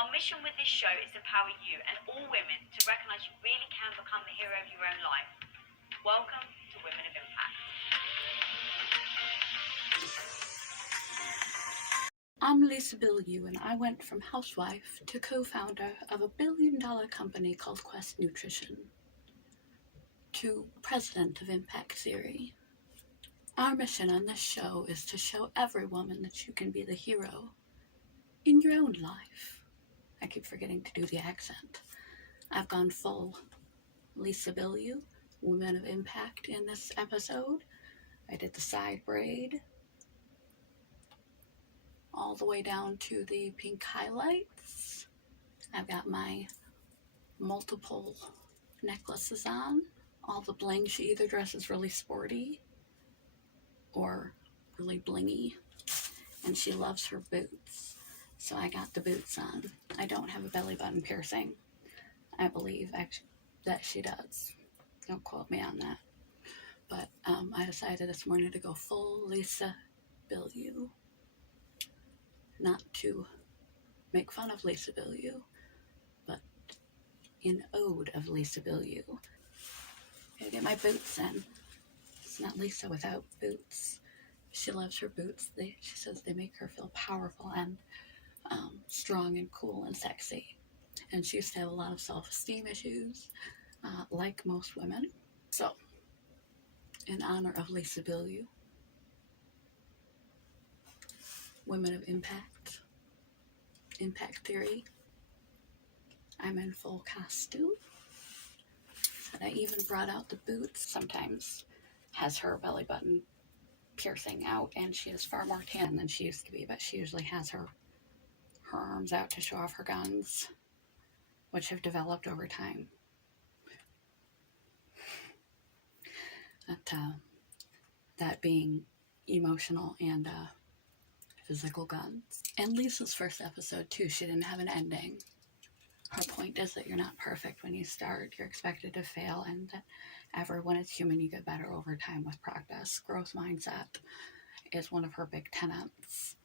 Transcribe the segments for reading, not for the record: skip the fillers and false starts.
Our mission with this show is to empower you and all women to recognise you really can become the hero of your own life. Welcome to Women of Impact. I'm Lisa Bilyeu, and I went from housewife to co-founder of a billion-dollar company called Quest Nutrition to president of Impact Theory. Our mission on this show is to show every woman that you can be the hero in your own life. I keep forgetting to do the accent. I've gone full Lisa Bilyeu, Women of Impact in this episode. I did the side braid all the way down to the pink highlights. I've got my multiple necklaces on. All the bling. She either dresses really sporty or really blingy, and she loves her boots. So I got the boots on. I don't have a belly button piercing. I believe actually that she does. Don't quote me on that. But I decided this morning to go full Lisa Bilyeu. Not to make fun of Lisa Bilyeu, but in ode of Lisa Bilyeu. Gotta get my boots in. It's not Lisa without boots. She loves her boots. She says they make her feel powerful and strong and cool and sexy. And she used to have a lot of self-esteem issues, like most women. So, in honor of Lisa Bilyeu, Women of Impact, Impact Theory, I'm in full costume. And I even brought out the boots. Sometimes has her belly button piercing out, and she is far more tan than she used to be, but she usually has her arms out to show off her guns, which have developed over time. That being emotional and physical guns. And Lisa's first episode too, she didn't have an ending. Her point is that you're not perfect when you start. You're expected to fail, and that everyone is human. You get better over time with practice. Growth mindset is one of her big tenets.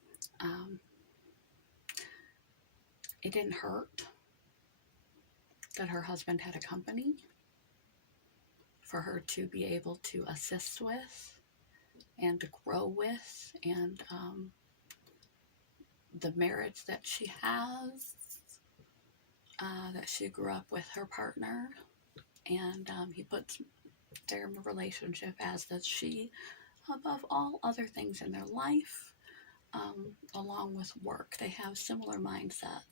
It didn't hurt that her husband had a company for her to be able to assist with and to grow with, and the marriage that she has, that she grew up with her partner, and he puts their relationship, as does she, above all other things in their life, along with work. They have similar mindsets,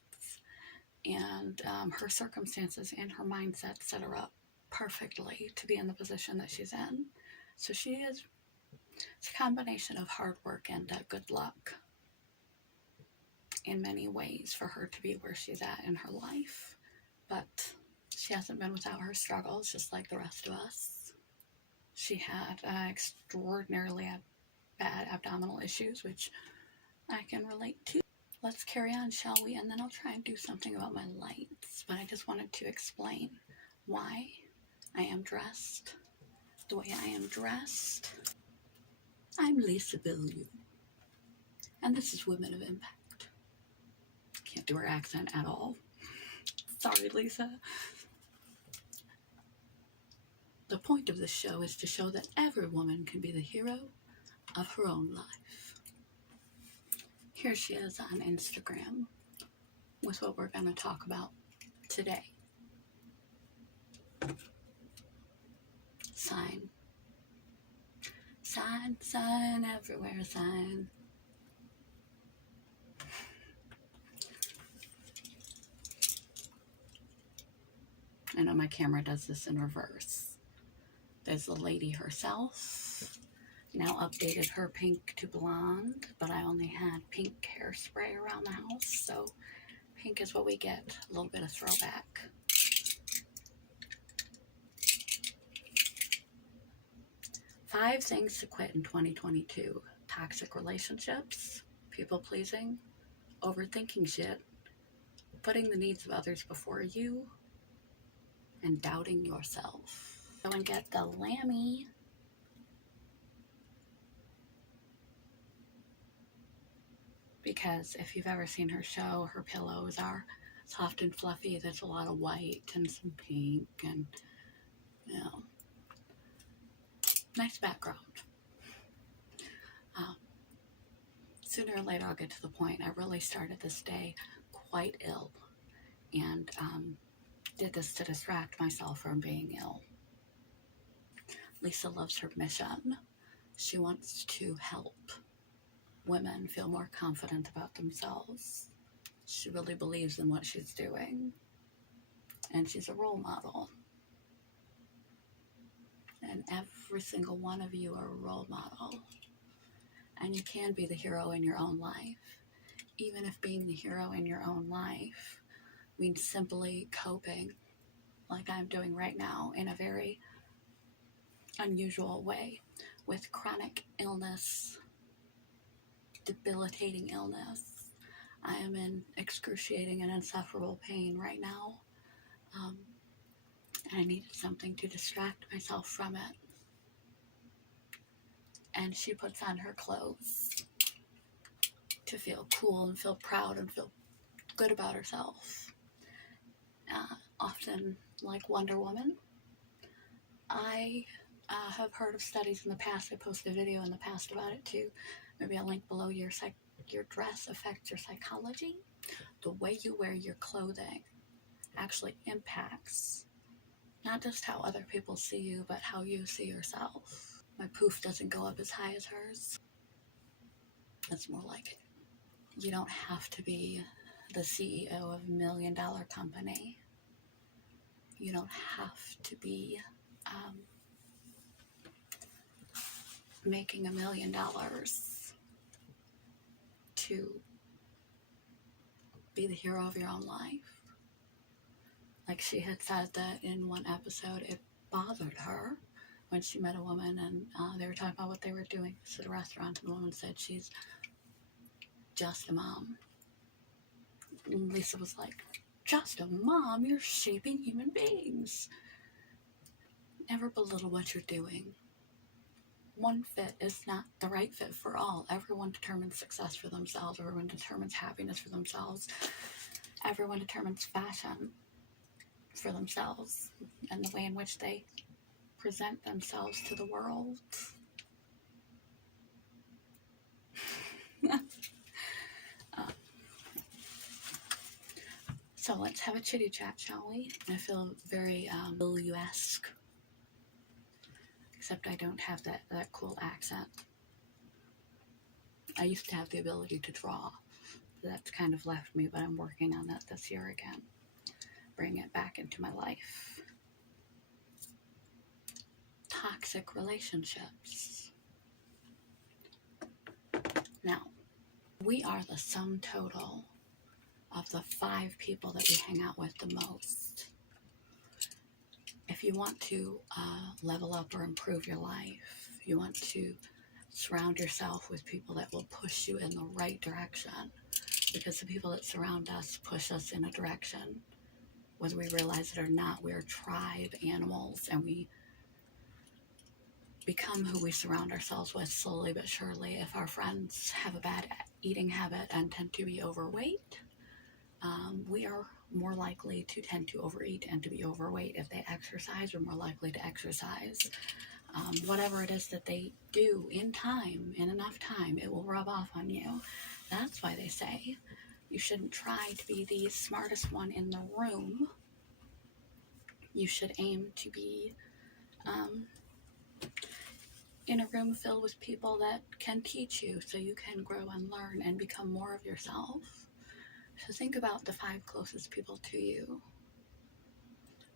and her circumstances and her mindset set her up perfectly to be in the position that she's in. So it's a combination of hard work and good luck in many ways for her to be where she's at in her life. But she hasn't been without her struggles, just like the rest of us. She had extraordinarily bad abdominal issues, which I can relate to. Let's carry on, shall we? And then I'll try and do something about my lights. But I just wanted to explain why I am dressed the way I am dressed. I'm Lisa Bilyeu, and this is Women of Impact. Can't do her accent at all. Sorry, Lisa. The point of this show is to show that every woman can be the hero of her own life. Here she is on Instagram with what we're going to talk about today. Sign. Sign, sign, everywhere, sign. I know my camera does this in reverse. There's the lady herself. Now updated her pink to blonde, but I only had pink hairspray around the house, so pink is what we get. A little bit of throwback. Five things to quit in 2022. Toxic relationships, people pleasing, overthinking shit, putting the needs of others before you, and doubting yourself. Go and get the Lammy. Because if you've ever seen her show, her pillows are soft and fluffy. There's a lot of white and some pink and, you know, nice background. Sooner or later I'll get to the point. I really started this day quite ill and did this to distract myself from being ill. Lisa loves her mission. She wants to help women feel more confident about themselves. She really believes in what she's doing. And she's a role model. And every single one of you are a role model. And you can be the hero in your own life. Even if being the hero in your own life means simply coping, like I'm doing right now, in a very unusual way, with chronic illness, debilitating illness. I am in excruciating and insufferable pain right now. And I needed something to distract myself from it. And she puts on her clothes to feel cool and feel proud and feel good about herself. Often like Wonder Woman. I have heard of studies in the past. I posted a video in the past about it too. Maybe I'll link below. Your dress affects your psychology. The way you wear your clothing actually impacts not just how other people see you, but how you see yourself. My poof doesn't go up as high as hers. That's more like it. You don't have to be the CEO of $1 million company. You don't have to be making $1 million to be the hero of your own life. Like she had said that in one episode, it bothered her when she met a woman and they were talking about what they were doing at a restaurant, and the woman said she's just a mom. And Lisa was like, just a mom? You're shaping human beings. Never belittle what you're doing. One fit is not the right fit for all. Everyone determines success for themselves. Everyone determines happiness for themselves. Everyone determines fashion for themselves and the way in which they present themselves to the world. So let's have a chitty chat, shall we? I feel very Bilyeu-esque, except I don't have that cool accent. I used to have the ability to draw. That's kind of left me, but I'm working on that this year again. Bring it back into my life. Toxic relationships. Now, we are the sum total of the 5 people that we hang out with the most. If you want to level up or improve your life, you want to surround yourself with people that will push you in the right direction, because the people that surround us push us in a direction. Whether we realize it or not, we are tribe animals, and we become who we surround ourselves with slowly but surely. If our friends have a bad eating habit and tend to be overweight, we are more likely to tend to overeat and to be overweight. If they exercise, we're more likely to exercise. Whatever it is that they do in time, in enough time, it will rub off on you. That's why they say you shouldn't try to be the smartest one in the room. You should aim to be in a room filled with people that can teach you so you can grow and learn and become more of yourself. So think about the 5 closest people to you.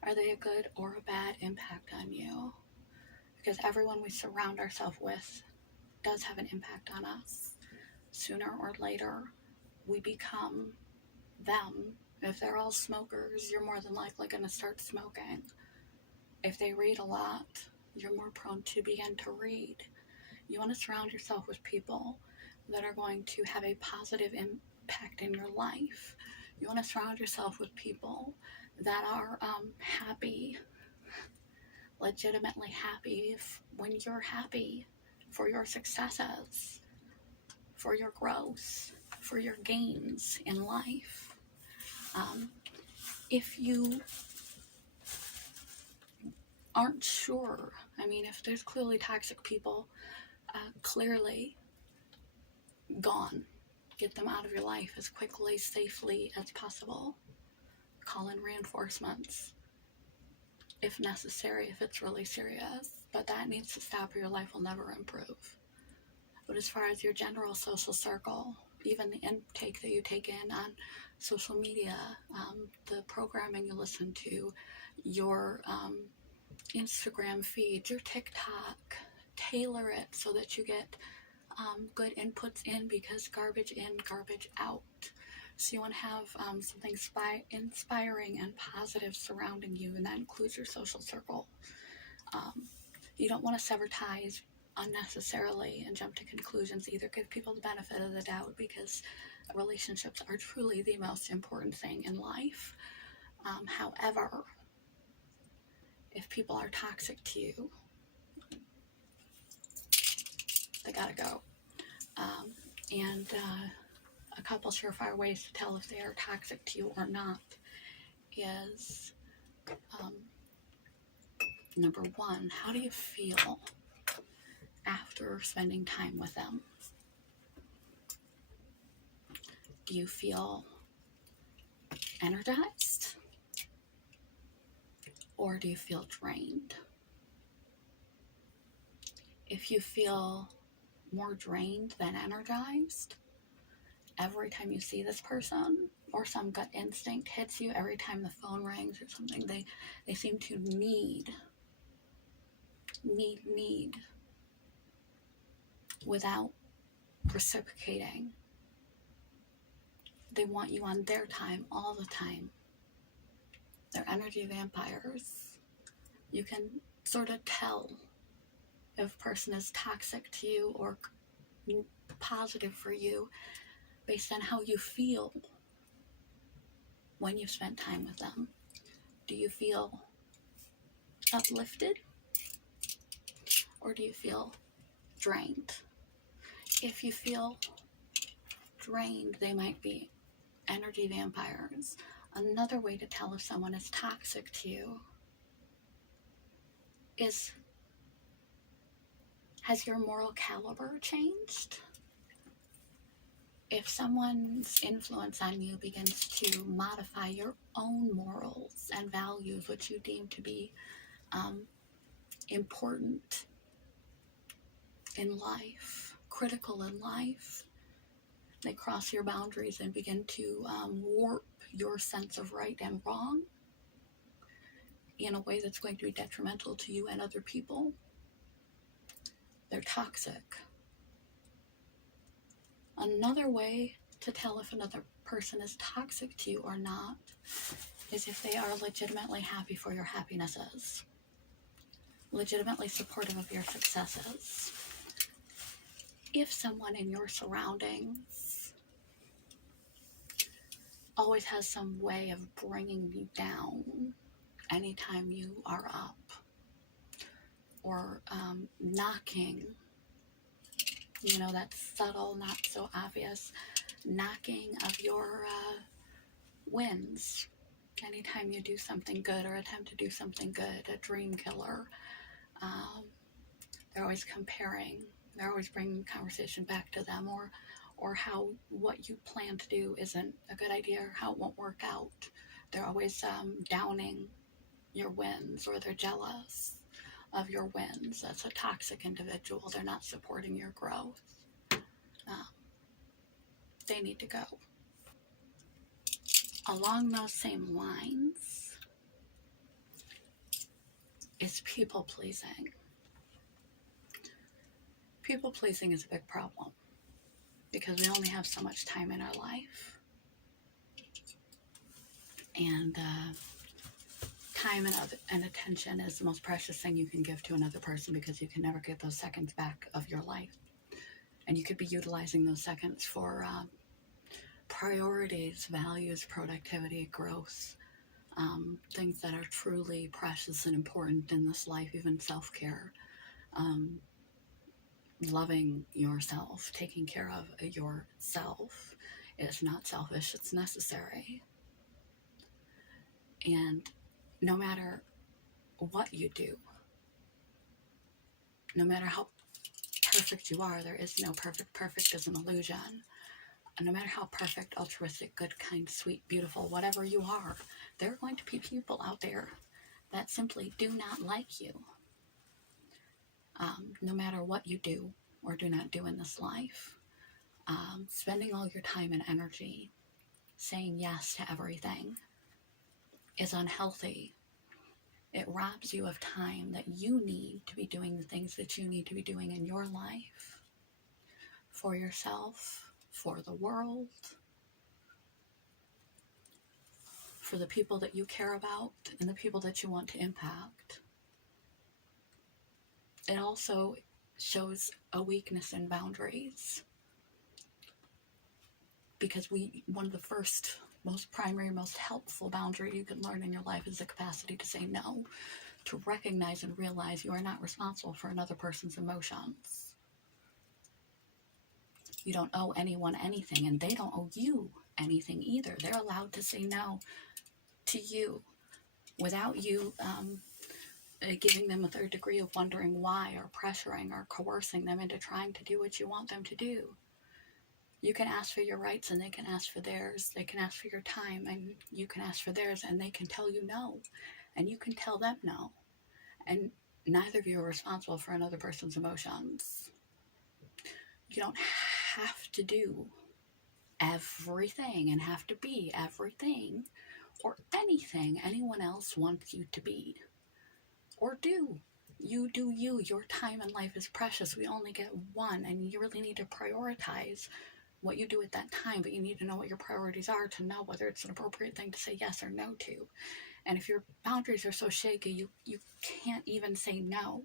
Are they a good or a bad impact on you? Because everyone we surround ourselves with does have an impact on us. Sooner or later, we become them. If they're all smokers, you're more than likely going to start smoking. If they read a lot, you're more prone to begin to read. You want to surround yourself with people that are going to have a positive impact in your life. You want to surround yourself with people that are happy, legitimately happy when you're happy, for your successes, for your growth, for your gains in life. If you aren't sure, I mean, if there's clearly toxic people, clearly gone. Get them out of your life as quickly, safely as possible. Call in reinforcements if necessary, if it's really serious. But that needs to stop or your life will never improve. But as far as your general social circle, even the intake that you take in on social media, the programming you listen to, your Instagram feed, your TikTok, tailor it so that you get good inputs in, because garbage in, garbage out. So you want to have something inspiring and positive surrounding you, and that includes your social circle. You don't want to sever ties unnecessarily and jump to conclusions either. Give people the benefit of the doubt, because relationships are truly the most important thing in life. However, if people are toxic to you, they gotta go. And a couple surefire ways to tell if they are toxic to you or not is, number one, how do you feel after spending time with them? Do you feel energized? Or do you feel drained? If you feel more drained than energized every time you see this person, or some gut instinct hits you every time the phone rings or something, they seem to need without reciprocating. They want you on their time all the time. They're energy vampires. You can sort of tell if a person is toxic to you or positive for you based on how you feel when you spent time with them. Do you feel uplifted, or do you feel drained? If you feel drained, they might be energy vampires. Another way to tell if someone is toxic to you is, has your moral caliber changed? If someone's influence on you begins to modify your own morals and values, which you deem to be important in life, critical in life, they cross your boundaries and begin to warp your sense of right and wrong in a way that's going to be detrimental to you and other people, they're toxic. Another way to tell if another person is toxic to you or not is if they are legitimately happy for your happinesses, legitimately supportive of your successes. If someone in your surroundings always has some way of bringing you down anytime you are up, or knocking, that subtle, not so obvious knocking of your wins anytime you do something good or attempt to do something good, a dream killer. They're always comparing, they're always bringing conversation back to them, or how what you plan to do isn't a good idea, or how it won't work out. They're always downing your wins, or they're jealous of your wins. That's a toxic individual. They're not supporting your growth. They need to go. Along those same lines is people pleasing. People pleasing is a big problem because we only have so much time in our life. And time and attention is the most precious thing you can give to another person, because you can never get those seconds back of your life. And you could be utilizing those seconds for priorities, values, productivity, growth, things that are truly precious and important in this life, even self-care, loving yourself, taking care of yourself. It's not selfish, it's necessary. And no matter what you do, no matter how perfect you are, there is no perfect. Perfect is an illusion. No matter how perfect, altruistic, good, kind, sweet, beautiful, whatever you are, there are going to be people out there that simply do not like you. No matter what you do or do not do in this life, spending all your time and energy saying yes to everything is unhealthy. It robs you of time that you need to be doing the things that you need to be doing in your life, for yourself, for the world, for the people that you care about and the people that you want to impact. It also shows a weakness in boundaries, because one of the first, most primary, most helpful boundary you can learn in your life is the capacity to say no, to recognize and realize you are not responsible for another person's emotions. You don't owe anyone anything, and they don't owe you anything either. They're allowed to say no to you without you giving them a third degree of wondering why, or pressuring or coercing them into trying to do what you want them to do. You can ask for your rights and they can ask for theirs. They can ask for your time and you can ask for theirs, and they can tell you no and you can tell them no. And neither of you are responsible for another person's emotions. You don't have to do everything and have to be everything or anything anyone else wants you to be or do. You do you. Your time in life is precious. We only get one, and you really need to prioritize what you do at that time, but you need to know what your priorities are to know whether it's an appropriate thing to say yes or no to. And if your boundaries are so shaky, you can't even say no.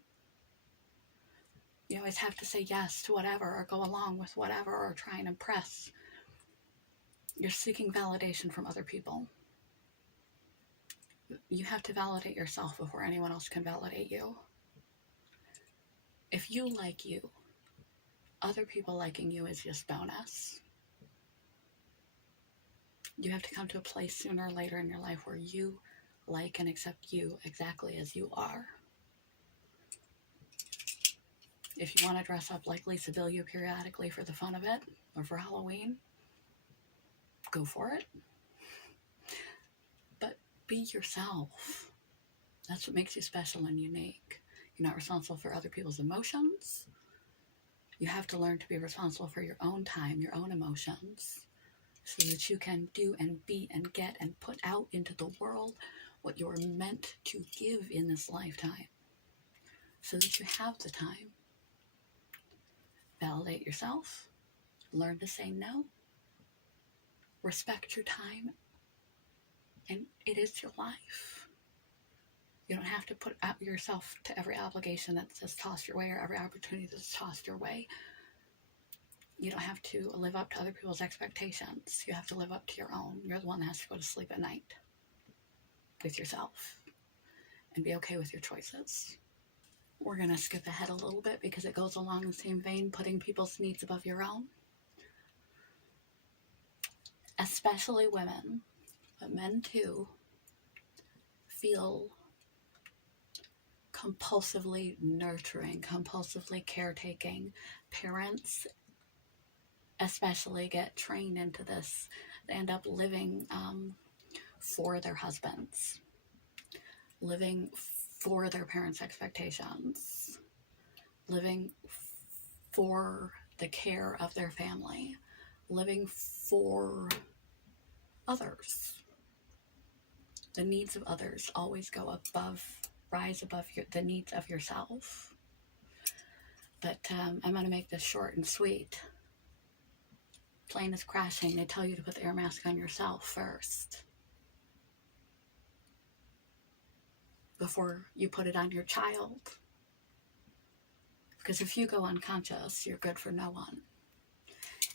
You always have to say yes to whatever, or go along with whatever, or try and impress. You're seeking validation from other people. You have to validate yourself before anyone else can validate you. If you like you, other people liking you is just bonus. You have to come to a place sooner or later in your life where you like and accept you exactly as you are. If you want to dress up like Lisa Bilyeu periodically for the fun of it, or for Halloween, go for it. But be yourself. That's what makes you special and unique. You're not responsible for other people's emotions. You have to learn to be responsible for your own time, your own emotions, so that you can do and be and get and put out into the world what you're meant to give in this lifetime, so that you have the time. Validate yourself. Learn to say no. Respect your time. And it is your life. You don't have to put out yourself to every obligation that's tossed your way, or every opportunity that's tossed your way. You don't have to live up to other people's expectations. You have to live up to your own. You're the one that has to go to sleep at night with yourself and be okay with your choices. We're going to skip ahead a little bit because it goes along the same vein, putting people's needs above your own. Especially women, but men too, feel compulsively nurturing, compulsively caretaking. Parents especially get trained into this. They end up living for their husbands, living for their parents' expectations, living for the care of their family, living for others. The needs of others always rise above the needs of yourself. But I'm going to make this short and sweet. Plane is crashing. They tell you to put the air mask on yourself first, before you put it on your child. Because if you go unconscious, you're good for no one.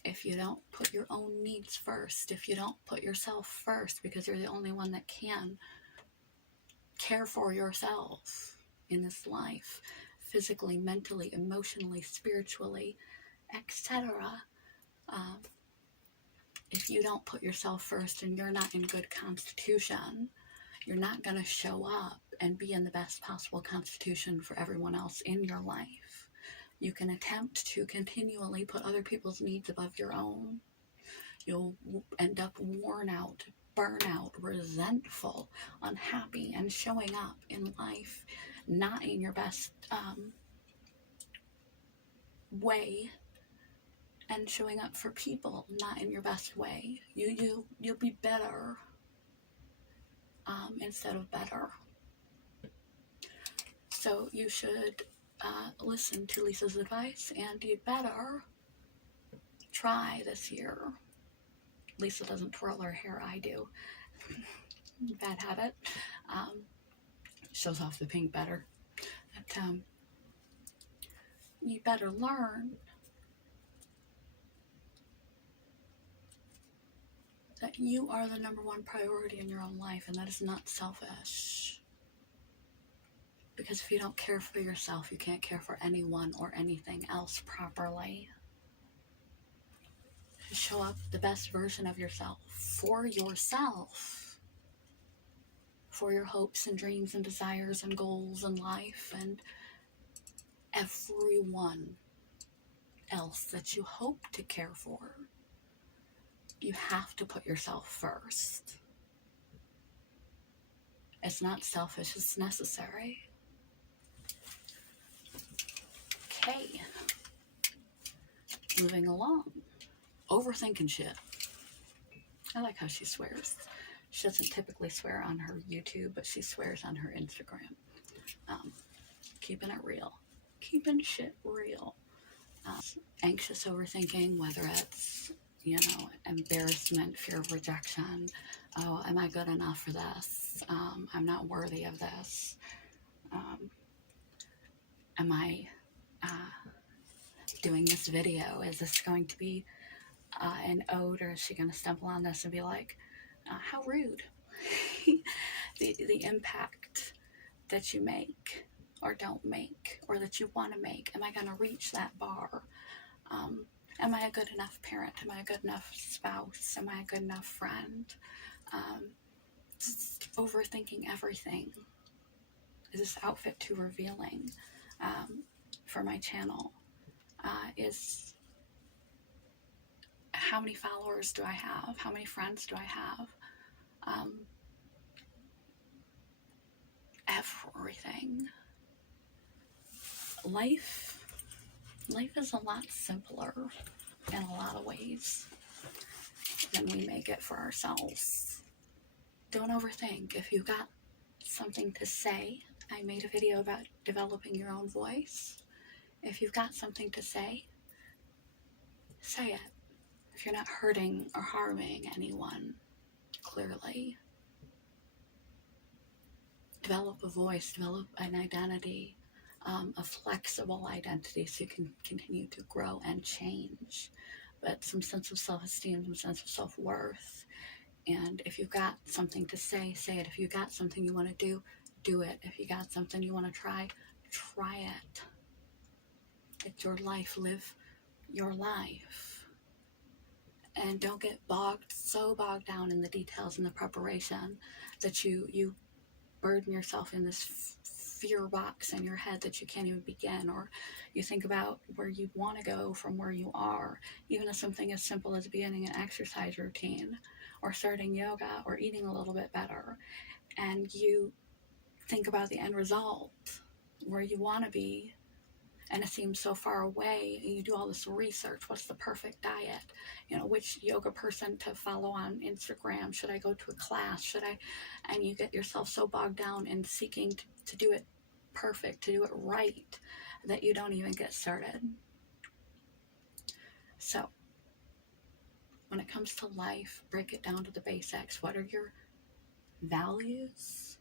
If you don't put your own needs first, if you don't put yourself first, because you're the only one that can care for yourself in this life, physically, mentally, emotionally, spiritually, etc. If you don't put yourself first and you're not in good constitution, you're not going to show up and be in the best possible constitution for everyone else in your life. You can attempt to continually put other people's needs above your own. You'll end up worn out, burnout, resentful, unhappy, and showing up in life not in your best way, and showing up for people not in your best way. You'll be better instead of better. So you should listen to Lisa's advice, and you'd better try this year. Lisa doesn't twirl her hair, I do. Bad habit. Shows off the pink better. But you better learn that you are the number one priority in your own life, and that is not selfish. Because if you don't care for yourself, you can't care for anyone or anything else properly. To show up the best version of yourself, for your hopes and dreams and desires and goals in life, and everyone else that you hope to care for. You have to put yourself first. It's not selfish, it's necessary. Okay. Moving along. Overthinking shit. I like how she swears. She doesn't typically swear on her YouTube, but she swears on her Instagram. Keeping it real. Keeping shit real. Anxious overthinking, whether it's, embarrassment, fear of rejection. Oh, am I good enough for this? I'm not worthy of this. Am I doing this video? Is this going to be an ode, or is she going to stumble on this and be like, how rude? the impact that you make or don't make, or that you want to make. Am I going to reach that bar? Am I a good enough parent? Am I a good enough spouse? Am I a good enough friend? Just overthinking everything. Is this outfit too revealing for my channel? Is how many followers do I have? How many friends do I have? Everything. Life is a lot simpler in a lot of ways than we make it for ourselves. Don't overthink. If you've got something to say, I made a video about developing your own voice. If you've got something to say it. If you're not hurting or harming anyone, clearly. Develop a voice, develop an identity, a flexible identity, so you can continue to grow and change. But some sense of self-esteem, some sense of self-worth. And if you've got something to say it. If you've got something you want to do it. If you got something you want to try it. It's your life. Live your life. And don't get so bogged down in the details and the preparation that you burden yourself in this fear box in your head that you can't even begin, or you think about where you want to go from where you are, even as something as simple as beginning an exercise routine, or starting yoga, or eating a little bit better, and you think about the end result, where you want to be, and it seems so far away, and you do all this research. What's the perfect diet? Which yoga person to follow on Instagram? Should I go to a class? And you get yourself so bogged down in seeking to do it perfect, to do it right, that you don't even get started. So, when it comes to life, break it down to the basics. What are your values?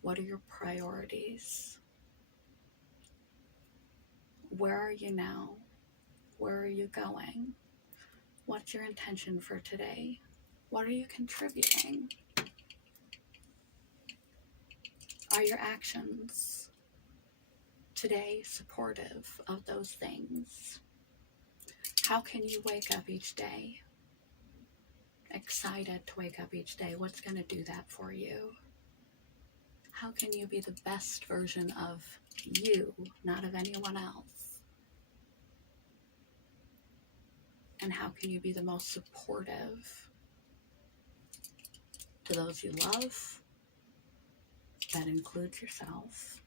What are your priorities? Where are you now? Where are you going? What's your intention for today? What are you contributing? Are your actions today supportive of those things? How can you wake up each day excited to wake up each day? What's going to do that for you? how can you be the best version of you, not of anyone else? And how can you be the most supportive to those you love? That includes yourself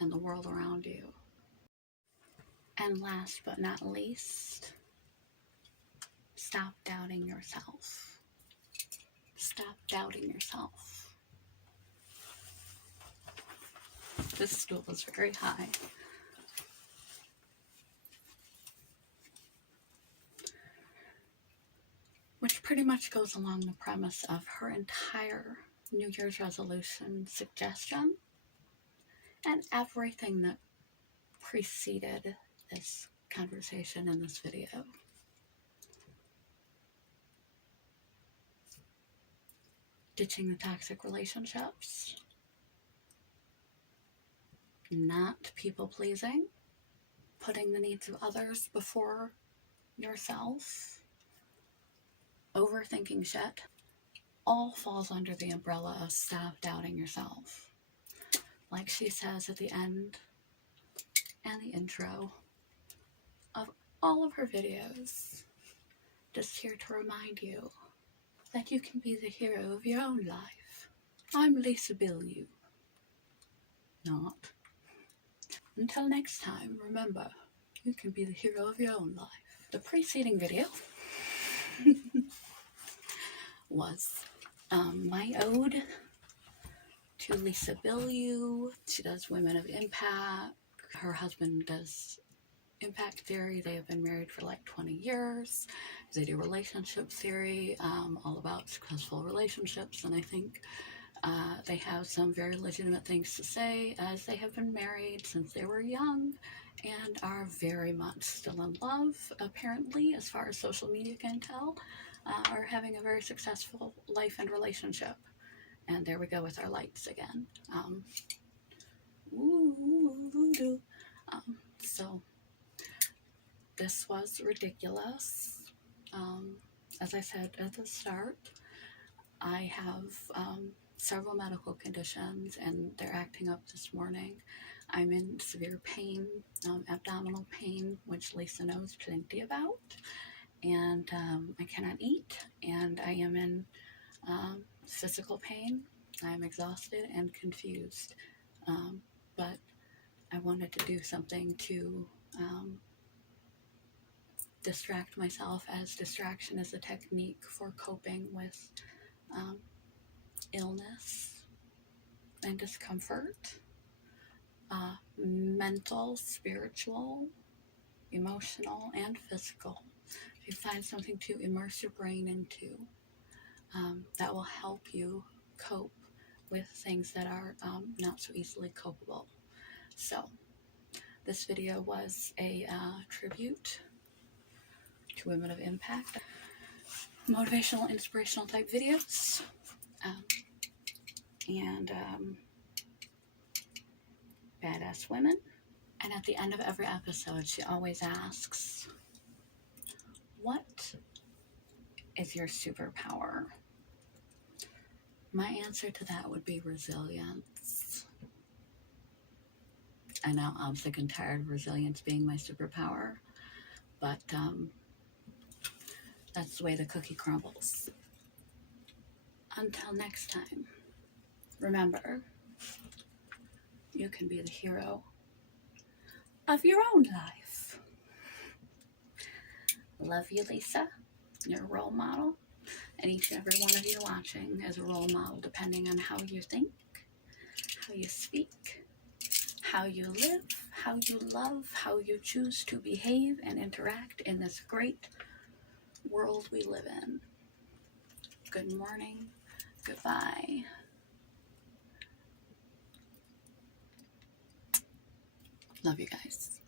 and the world around you. And last but not least, stop doubting yourself. Stop doubting yourself. This stool is very high. Which pretty much goes along the premise of her entire New Year's resolution suggestion and everything that preceded this conversation in this video. Ditching the toxic relationships, not people pleasing, putting the needs of others before yourself, overthinking shit, all falls under the umbrella of stop doubting yourself. Like she says at the end and the intro of all of her videos, just here to remind you that you can be the hero of your own life. I'm Lisa Bilyeu. Not. Until next time, remember, you can be the hero of your own life. The preceding video was my ode to Lisa Bilyeu. She does Women of Impact. Her husband does impact theory. They have been married for like 20 years. They do relationship theory, all about successful relationships, and I think they have some very legitimate things to say, as they have been married since they were young and are very much still in love, apparently, as far as social media can tell, are having a very successful life and relationship. And there we go with our lights again. So this was ridiculous. As I said at the start, I have several medical conditions and they're acting up this morning. I'm in severe pain, abdominal pain, which Lisa knows plenty about, and I cannot eat, and I am in physical pain. I'm exhausted and confused, but I wanted to do something to distract myself, as distraction is a technique for coping with illness and discomfort, mental, spiritual, emotional, and physical. If you find something to immerse your brain into, that will help you cope with things that are not so easily copable. So this video was a tribute to Women of Impact, motivational, inspirational type videos, and badass women. And at the end of every episode, she always asks, what is your superpower? My answer to that would be resilience. I know I'm sick and tired of resilience being my superpower, but that's the way the cookie crumbles. Until next time, remember, you can be the hero of your own life. Love you, Lisa. You're a role model, and each and every one of you watching is a role model, depending on how you think, how you speak, how you live, how you love, how you choose to behave and interact in this great world we live in. Good morning. Goodbye. Love you guys.